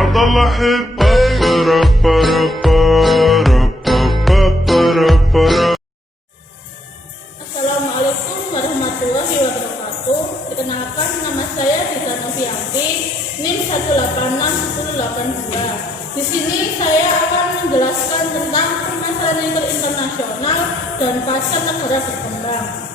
أضل أحبك برا برا برا برا برا. Assalamualaikum warahmatullahi wabarakatuh. Perkenalkan, nama saya Dita Novianti, NIM 1861082. Di sini saya akan menjelaskan tentang permasalahan internasional dan pasar negara berkembang.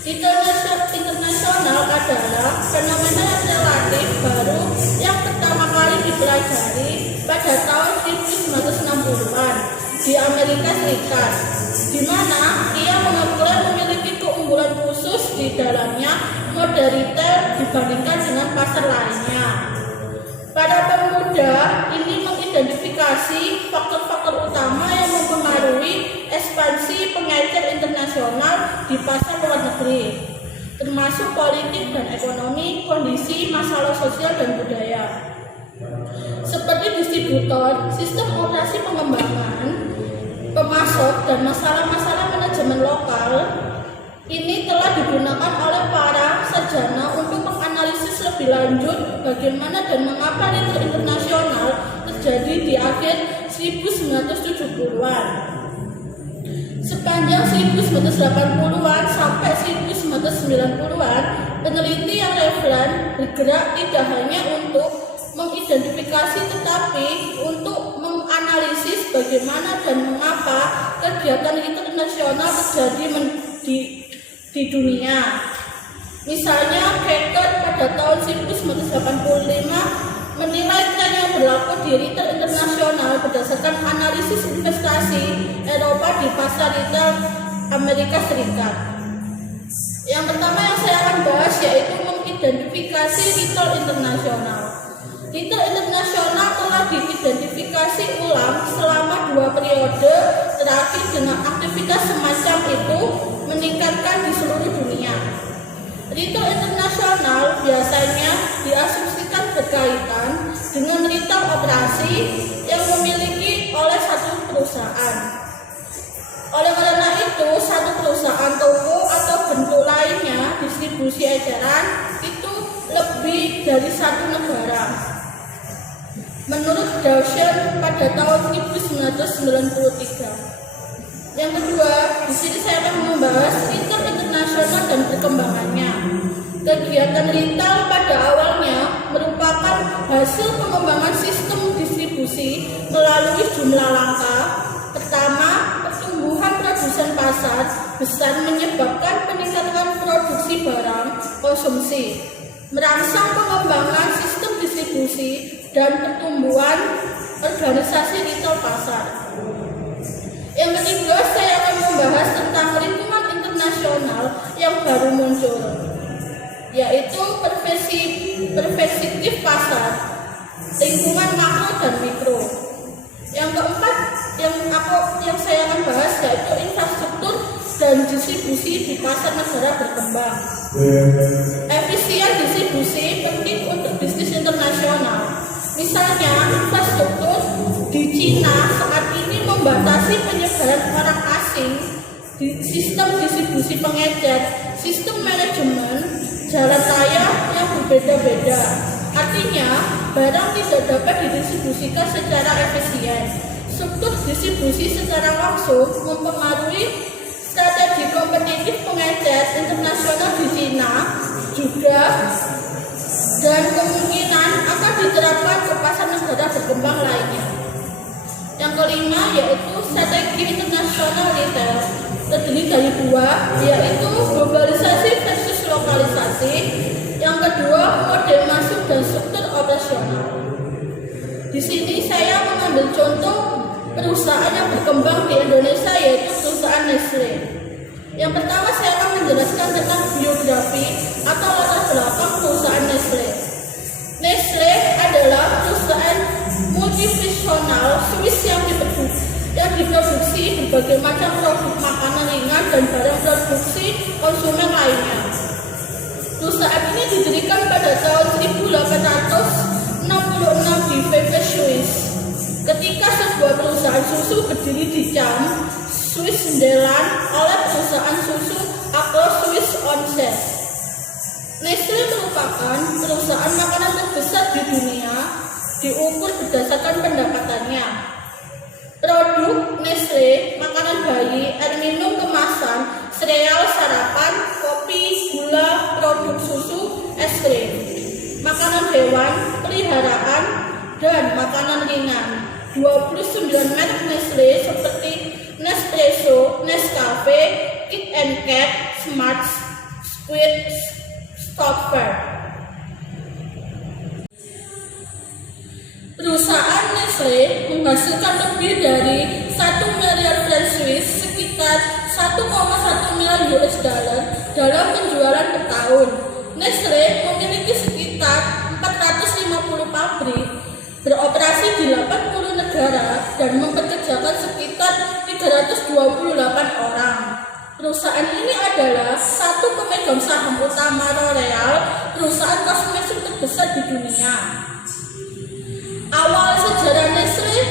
Internasional adalah fenomena relatif baru yang pertama kali dipelajari pada tahun 1960-an di Amerika Serikat, di mana ia mengklaim memiliki keunggulan khusus di dalamnya mode retail dibandingkan dengan pasar lainnya. Para pemuda ini mengidentifikasi faktor-faktor utama yang mempengaruhi ekspansi pengecer internasional di pasar luar negeri, termasuk politik dan ekonomi, kondisi, masalah sosial dan budaya. Seperti distributor, sistem operasi pengembangan, pemasok, dan masalah-masalah manajemen lokal, ini telah digunakan oleh para sarjana untuk menganalisis lebih lanjut bagaimana dan mengapa retail internasional terjadi di akhir 1970-an. Sepanjang 1980-an sampai 1990-an, peneliti yang relevan bergerak tidak hanya untuk mengidentifikasi tetapi untuk menganalisis bagaimana dan mengapa kegiatan internasional terjadi di dunia. Misalnya, Hacker pada tahun 1985 menilai tren yang berlaku di retail internasional berdasarkan analisis investasi Eropa di pasar retail Amerika Serikat. Yang pertama yang saya akan bahas yaitu mengidentifikasi retail internasional. Retail internasional telah diidentifikasi ulang selama 2 periode terakhir dengan aktivitas semacam itu meningkatkan di seluruh dunia. Retail internasional biasanya diasumsikan berkaitan dengan retail operasi yang dimiliki oleh satu perusahaan. Oleh karena itu, satu perusahaan toko atau bentuk lainnya distribusi eceran itu lebih dari satu negara. Menurut Dawson pada tahun 1993. Yang kedua, di sini saya akan membahas retail internasional dan perkembangannya. Kegiatan retail pada awalnya merupakan hasil pengembangan sistem distribusi melalui jumlah langkah. Pertama, pertumbuhan produsen pasar besar menyebabkan peningkatan produksi barang konsumsi, merangsang pengembangan sistem distribusi dan pertumbuhan organisasi retail pasar. Yang ketiga, saya akan membahas tentang lingkungan internasional yang baru muncul, yaitu perspektif pasar, lingkungan makro dan mikro. Yang keempat, yang saya akan bahas yaitu infrastruktur dan distribusi di pasar negara berkembang. Efisien distribusi penting untuk bisnis internasional. Misalnya, infrastruktur di Cina saat ini membatasi penyebaran orang asing di sistem distribusi pengecer, sistem manajemen jalan raya yang berbeda-beda. Artinya, barang tidak dapat didistribusikan secara efisien. Struktur distribusi secara langsung mempengaruhi strategi kompetitif pengecer internasional di Cina juga, dan kemungkinan akan diterapkan ke pasar negara berkembang lainnya. Yang kelima yaitu strategi internasional retail, terdiri dari 2, yaitu globalisasi versus lokalisasi. Yang kedua, model masuk dan struktur operasional. Di sini saya mengambil contoh perusahaan yang berkembang di Indonesia, yaitu perusahaan Nestle. Yang pertama, saya akan menjelaskan tentang biografi atau latar belakang perusahaan Nestle. Nestle adalah perusahaan multinasional Swiss yang diproduksi berbagai macam produk makanan ringan dan barang produksi konsumen lainnya. Perusahaan ini didirikan pada tahun 1866 di Vevey, Swiss. Ketika sebuah perusahaan susu berdiri di Cham, Swiss Nederland oleh perusahaan susu Agro Swiss Onset. Nestle merupakan perusahaan makanan terbesar di dunia diukur berdasarkan pendapatannya. Produk Nestle, makanan bayi, air minum kemasan, sereal sarapan, kopi, gula, produk susu, es krim, makanan hewan, peliharaan, dan makanan ringan. 29 merek Nestle seperti Nespresso, Nescafe, Kit & Kat, Smart, Squid, Stopper. Perusahaan Nestle menghasilkan lebih dari 1 miliar franc Swiss, sekitar 1,1 miliar US dollar dalam penjualan per tahun. Nestle memiliki sekitar 450 pabrik, beroperasi di 80 negara dan mempekerjakan sekitar 328 orang. Perusahaan ini adalah satu pemegang saham utama L'Oreal, perusahaan kosmetik terbesar di dunia. Awal sejarah Nestle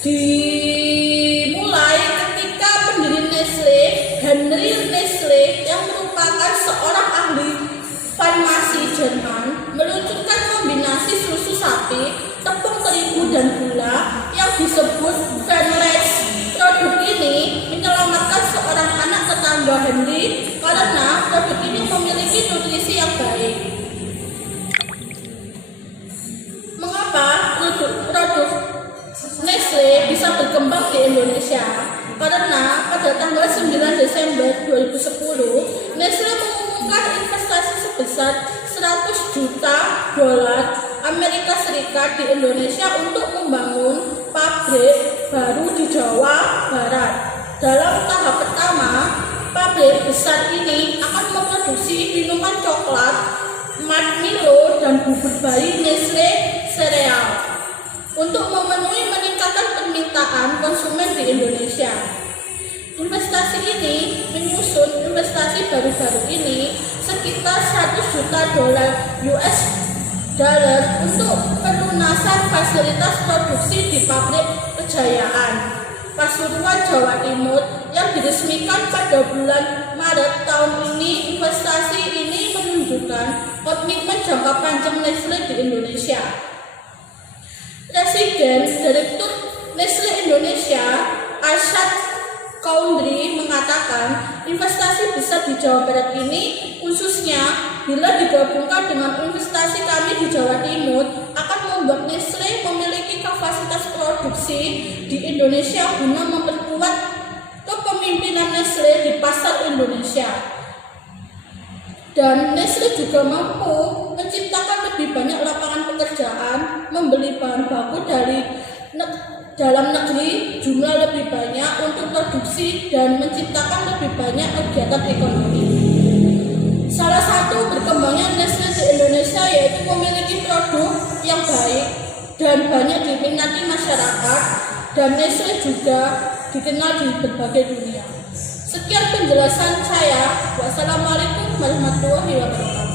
dimulai ketika pendiri Nestle, Henry Nestle, yang merupakan seorang ahli farmasi Jerman, meluncurkan kombinasi susu sapi, tepung terigu dan gula yang disebut Fenlex. Produk ini menyelamatkan seorang anak tetangga Henry karena produk ini memiliki nutrisi yang baik. Mengapa produk Nestle bisa berkembang di Indonesia? Karena pada tanggal 9 Desember 2010, Nestle mengumumkan investasi sebesar 100 juta dolar Amerika Serikat di Indonesia untuk membangun pabrik baru di Jawa Barat. Dalam tahap pertama, pabrik besar ini akan memproduksi minuman coklat, marshmallow, dan bubur bayi Nestle sereal untuk memenuhi meningkatkan permintaan konsumen di Indonesia. Investasi ini menyusun investasi baru-baru ini sekitar 100 juta dolar US dollar untuk pelunasan fasilitas produksi di pabrik Kejayaan, Pasuruan, Jawa Timur yang diresmikan pada bulan Maret tahun ini. Investasi ini menunjukkan komitmen jangka panjang Nestle di Indonesia. Presiden Direktur Nestle Indonesia, Arsyad Choudhry, mengatakan investasi besar di Jawa Barat ini, khususnya bila digabungkan dengan investasi kami di Jawa Timur, akan membuat Nestle memiliki kapasitas produksi di Indonesia guna memperkuat kepemimpinan Nestle di pasar Indonesia. Dan Nestle juga mampu menciptakan lebih banyak lapangan pekerjaan, membeli bahan baku dari dalam negeri jumlah lebih banyak untuk produksi dan menciptakan lebih banyak kegiatan ekonomi. Salah satu berkembangnya Nestle di Indonesia yaitu memiliki produk yang baik dan banyak diminati masyarakat, dan Nestle juga dikenal di berbagai dunia. Sekian penjelasan saya. Wassalamualaikum warahmatullahi wabarakatuh.